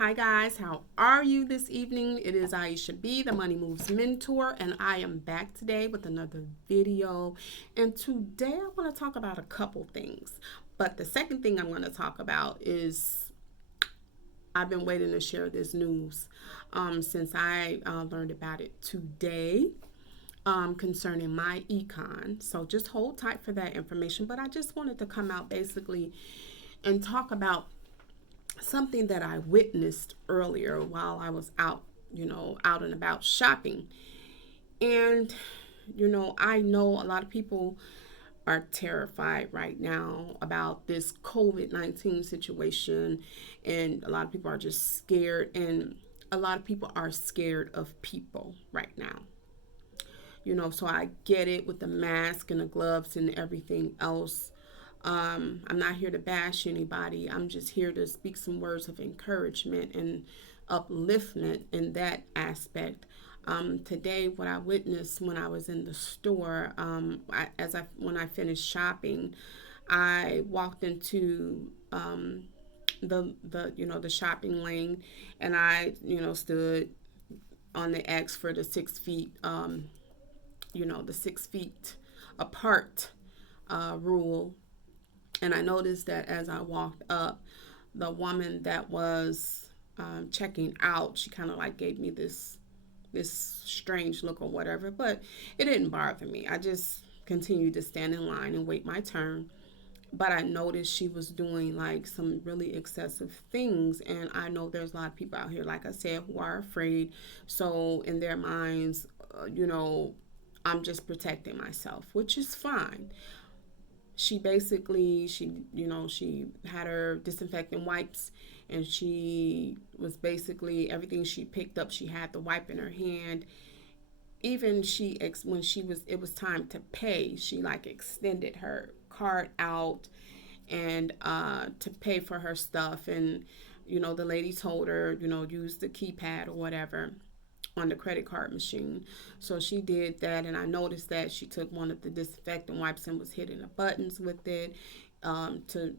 Hi guys, how are you this evening? It is Aisha B, the Money Moves Mentor, and I am back today with another video. And today I want to talk about a couple things. But the second thing I'm going to talk about is I've been waiting to share this news since I learned about it today concerning myEcon. So just hold tight for that information. But I just wanted to come out basically and talk about something that I witnessed earlier while I was out, out and about shopping. And, I know a lot of people are terrified right now about this COVID-19 situation, and a lot of people are just scared, and a lot of people are scared of people right now. So I get it with the mask and the gloves and everything else. I'm not here to bash anybody. I'm just here to speak some words of encouragement and upliftment in that aspect. Today, what I witnessed when I was in the store, when I finished shopping, I walked into the shopping lane, and I stood on the X for the 6 feet, the 6 feet apart rule. And I noticed that as I walked up, the woman that was checking out, she kind of like gave me this strange look or whatever, but it didn't bother me. I just continued to stand in line and wait my turn. But I noticed she was doing like some really excessive things, and I know there's a lot of people out here, like I said, who are afraid. So in their minds, I'm just protecting myself, which is fine. She had her disinfectant wipes, and she was basically everything she picked up, she had the wipe in her hand. Even when it was time to pay, she like extended her card out and to pay for her stuff. And the lady told her, use the keypad or whatever on the credit card machine. So she did that, and I noticed that she took one of the disinfectant wipes and was hitting the buttons with it to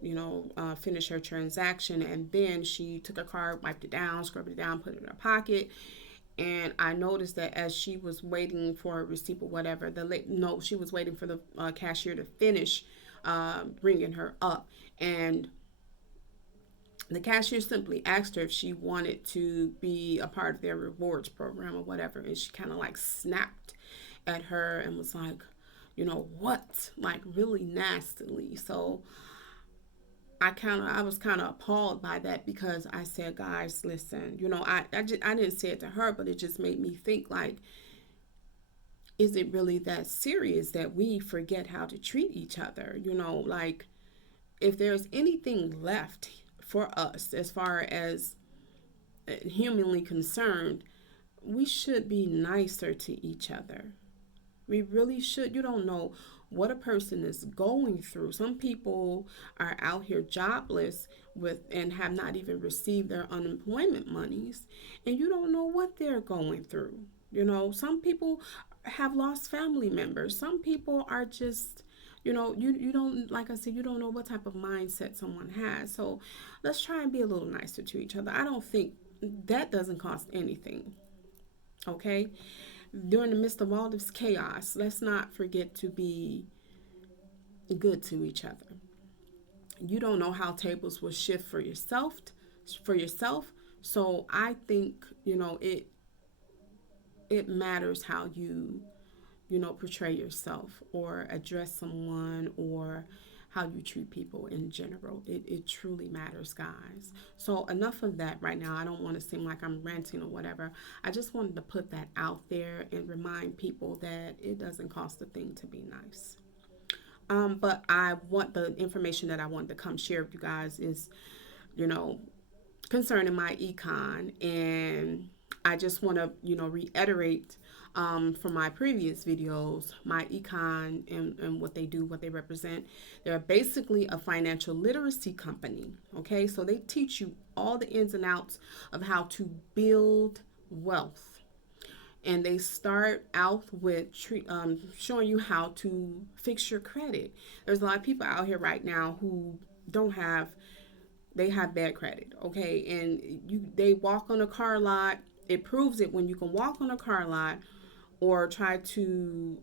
finish her transaction. And then she took her card, wiped it down, scrubbed it down, put it in her pocket. And I noticed that as she was waiting for a receipt or whatever, she was waiting for the cashier to finish bringing her up. And the cashier simply asked her if she wanted to be a part of their rewards program or whatever. And she kind of like snapped at her and was like, what? Like really nastily. So I was kind of appalled by that, because I said, guys, listen, I didn't say it to her, but it just made me think, like, is it really that serious that we forget how to treat each other? Like, if there's anything left for us as far as humanly concerned, we should be nicer to each other. We really should. You don't know what a person is going through. Some people are out here jobless and have not even received their unemployment monies, and you don't know what they're going through. Some people have lost family members. Some people are just you don't, like I said, you don't know what type of mindset someone has. So let's try and be a little nicer to each other. I don't think that doesn't cost anything. Okay, during the midst of all this chaos, let's not forget to be good to each other. You don't know how tables will shift for yourself. So I think it matters how you portray yourself or address someone, or how you treat people in general. It truly matters, guys. So enough of that right now. I don't want to seem like I'm ranting or whatever. I just wanted to put that out there and remind people that it doesn't cost a thing to be nice. But I want the information that I wanted to come share with you guys is, you know, concerning myEcon. And I just want to, reiterate from my previous videos, myEcon and what they do, what they represent. They're basically a financial literacy company. Okay, so they teach you all the ins and outs of how to build wealth. And they start out with showing you how to fix your credit. There's a lot of people out here right now who don't have they have bad credit, okay? And they walk on a car lot. It proves it when you can walk on a car lot or try to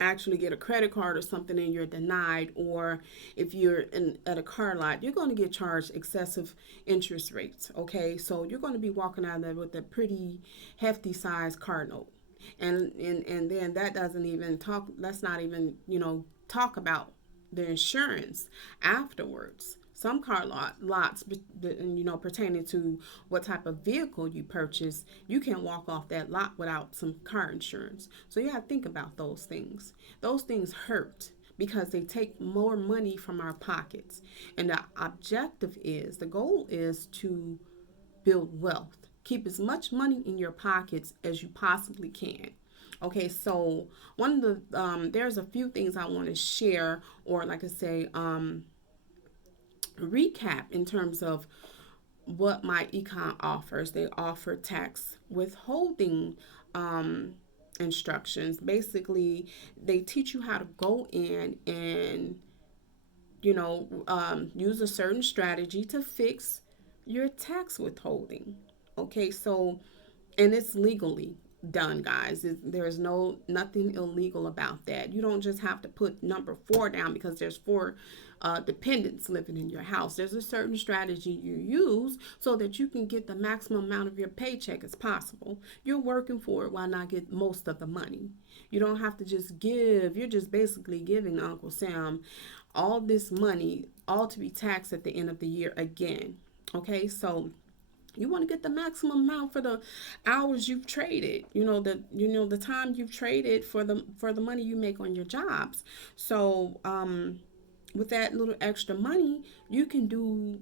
actually get a credit card or something and you're denied, or if you're at a car lot, you're going to get charged excessive interest rates, okay? So you're going to be walking out there with a pretty hefty size car note. And then that doesn't even talk, let's not even, talk about the insurance afterwards. Some car lots, pertaining to what type of vehicle you purchase, you can't walk off that lot without some car insurance. So you have to think about those things. Those things hurt because they take more money from our pockets. And the goal is to build wealth. Keep as much money in your pockets as you possibly can. Okay, so one of the there's a few things I want to share, or like I say, recap in terms of what myEcon offers. They offer tax withholding instructions. Basically, they teach you how to go in and use a certain strategy to fix your tax withholding. Okay, so and it's legally done, guys. There's nothing illegal about that. You don't just have to put number 4 down because there's 4 dependents living in your house. There's a certain strategy you use so that you can get the maximum amount of your paycheck as possible. You're working for it, why not get most of the money? You don't have to just give. You're just basically giving Uncle Sam all this money, all to be taxed at the end of the year again. Okay, so you want to get the maximum amount for the hours you've traded. The time you've traded for the money you make on your jobs. So with that little extra money, you can do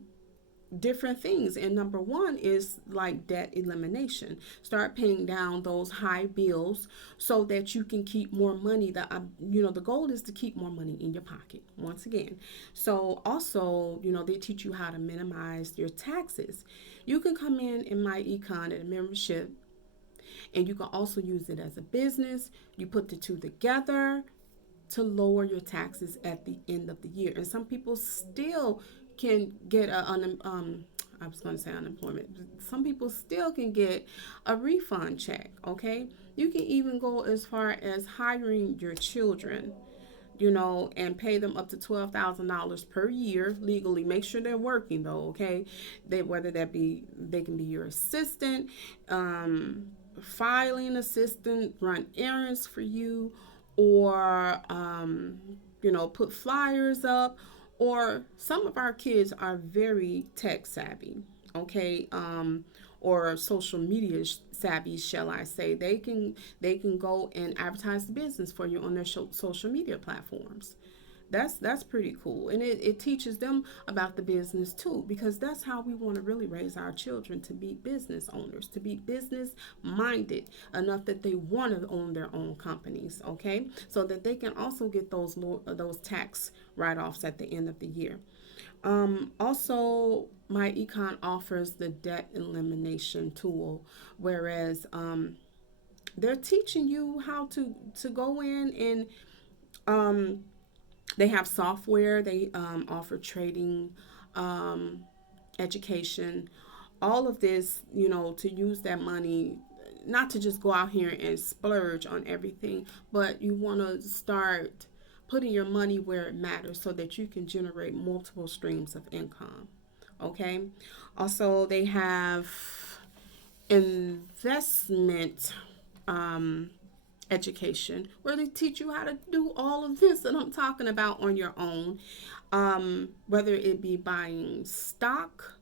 different things. And number one is like debt elimination. Start paying down those high bills so that you can keep more money. The goal is to keep more money in your pocket once again. So also, they teach you how to minimize your taxes. You can come in myEcon at a membership, and you can also use it as a business. You put the two together to lower your taxes at the end of the year. And some people still can get I was going to say unemployment. Some people still can get a refund check, okay? You can even go as far as hiring your children, and pay them up to $12,000 per year legally. Make sure they're working though, okay? Whether they can be your assistant, filing assistant, run errands for you, or put flyers up. Or some of our kids are very tech savvy, okay, or social media savvy, shall I say? They can go and advertise the business for you on their social media platforms. That's pretty cool, and it teaches them about the business too, because that's how we want to really raise our children, to be business owners, to be business minded enough that they want to own their own companies, okay, so that they can also get those tax write-offs at the end of the year. Also, myEcon offers the debt elimination tool, whereas they're teaching you how to go in and they have software. They offer trading, education, all of this, to use that money, not to just go out here and splurge on everything, but you want to start putting your money where it matters so that you can generate multiple streams of income. Okay. Also, they have investment education, where they teach you how to do all of this that I'm talking about on your own, whether it be buying stock,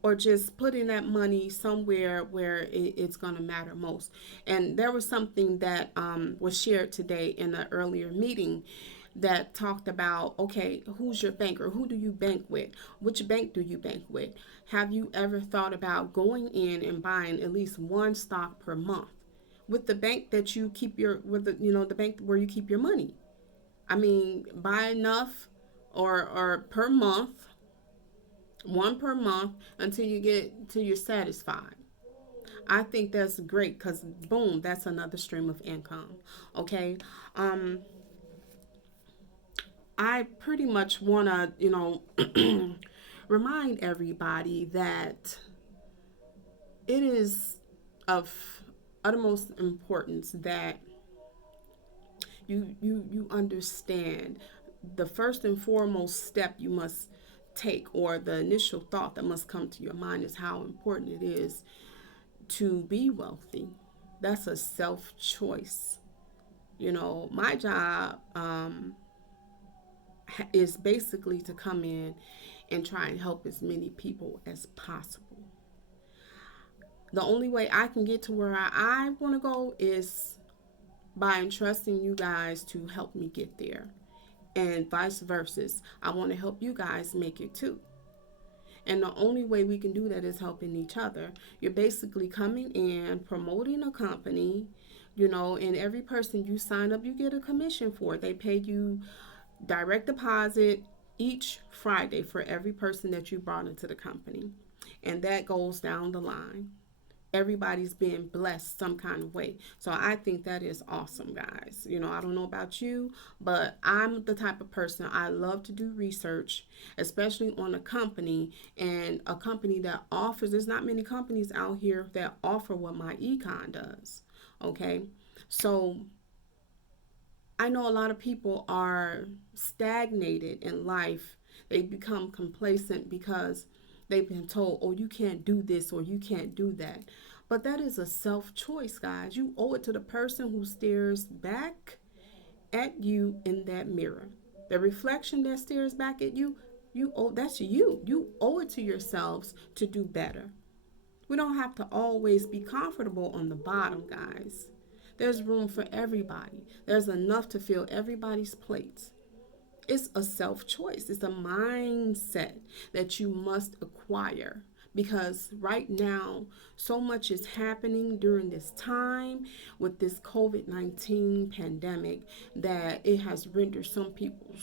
or just putting that money somewhere where it's going to matter most. And there was something that was shared today in an earlier meeting that talked about, okay, who's your banker? Who do you bank with? Which bank do you bank with? Have you ever thought about going in and buying at least one stock per month with the bank that you keep the bank where you keep your money? I mean, buy enough or per month, one per month, until you're satisfied. I think that's great, because boom, that's another stream of income. Okay. I pretty much want to, remind everybody that it is of utmost importance that you understand the first and foremost step you must take, or the initial thought that must come to your mind, is how important it is to be wealthy. That's a self choice. My job is basically to come in and try and help as many people as possible. The only way I can get to where I want to go is by entrusting you guys to help me get there, and vice versa. I want to help you guys make it too. And the only way we can do that is helping each other. You're basically coming in, promoting a company, and every person you sign up, you get a commission for. They pay you direct deposit each Friday for every person that you brought into the company. And that goes down the line. Everybody's being blessed some kind of way. So I think that is awesome, guys. I don't know about you, but I'm the type of person, I love to do research, especially on a company, and a company that offers, there's not many companies out here that offer what myEcon does. Okay. So I know a lot of people are stagnated in life. They become complacent because they've been told, oh, you can't do this or you can't do that. But that is a self choice, guys. You owe it to the person who stares back at you in that mirror. The reflection that stares back at you, that's you. You owe it to yourselves to do better. We don't have to always be comfortable on the bottom, guys. There's room for everybody. There's enough to fill everybody's plates. It's a self choice. It's a mindset that you must acquire, because right now, so much is happening during this time with this COVID-19 pandemic that it has rendered some people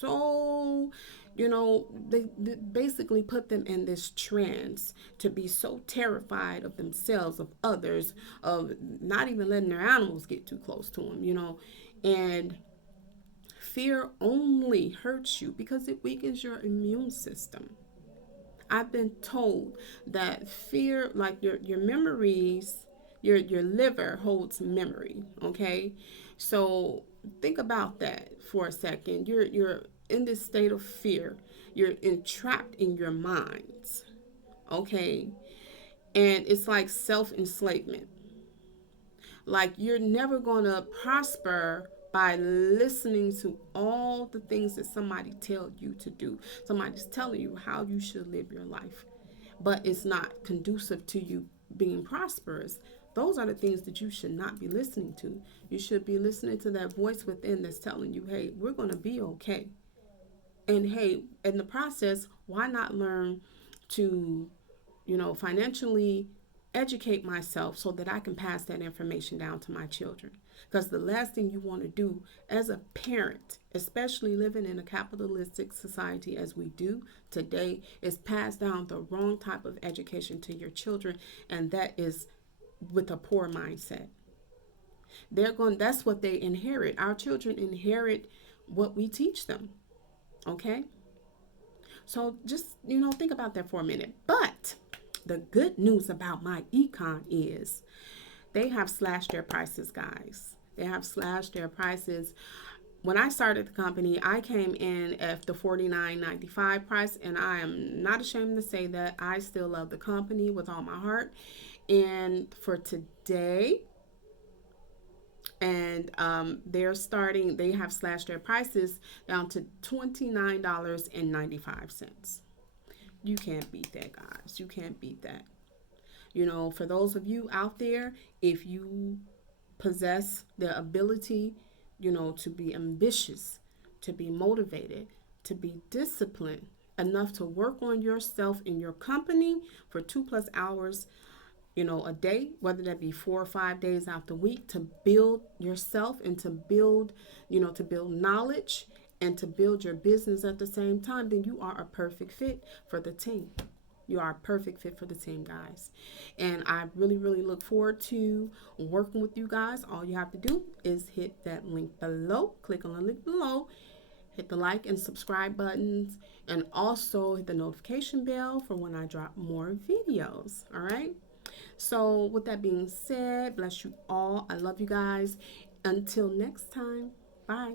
so, they basically put them in this trance to be so terrified of themselves, of others, of not even letting their animals get too close to them, and fear only hurts you because it weakens your immune system. I've been told that fear, like your memories, your liver holds memory. Okay, so think about that for a second. You're in this state of fear. You're entrapped in your minds. Okay, and it's like self enslavement. Like, you're never going to prosper by listening to all the things that somebody tell you to do. Somebody's telling you how you should live your life, but it's not conducive to you being prosperous. Those are the things that you should not be listening to. You should be listening to that voice within that's telling you, hey, we're going to be okay. And hey, in the process, why not learn to, financially educate myself so that I can pass that information down to my children? Because the last thing you want to do as a parent, especially living in a capitalistic society as we do today, is pass down the wrong type of education to your children, and that is with a poor mindset. That's what they inherit. Our children inherit what we teach them. Okay? So just, think about that for a minute. But the good news about myEcon is they have slashed their prices, guys. They have slashed their prices. When I started the company, I came in at the $49.95 price, and I am not ashamed to say that I still love the company with all my heart. And for today, and they have slashed their prices down to $29.95. You can't beat that, guys. You can't beat that. For those of you out there, if you possess the ability, to be ambitious, to be motivated, to be disciplined enough to work on yourself in your company for 2+ hours, a day, whether that be 4 or 5 days out the week, to build yourself and to build, to build knowledge and to build your business at the same time, then you are a perfect fit for the team. You are a perfect fit for the team, guys. And I really, really look forward to working with you guys. All you have to do is hit that link below, click on the link below, hit the like and subscribe buttons, and also hit the notification bell for when I drop more videos. All right. So, with that being said, bless you all. I love you guys. Until next time, bye.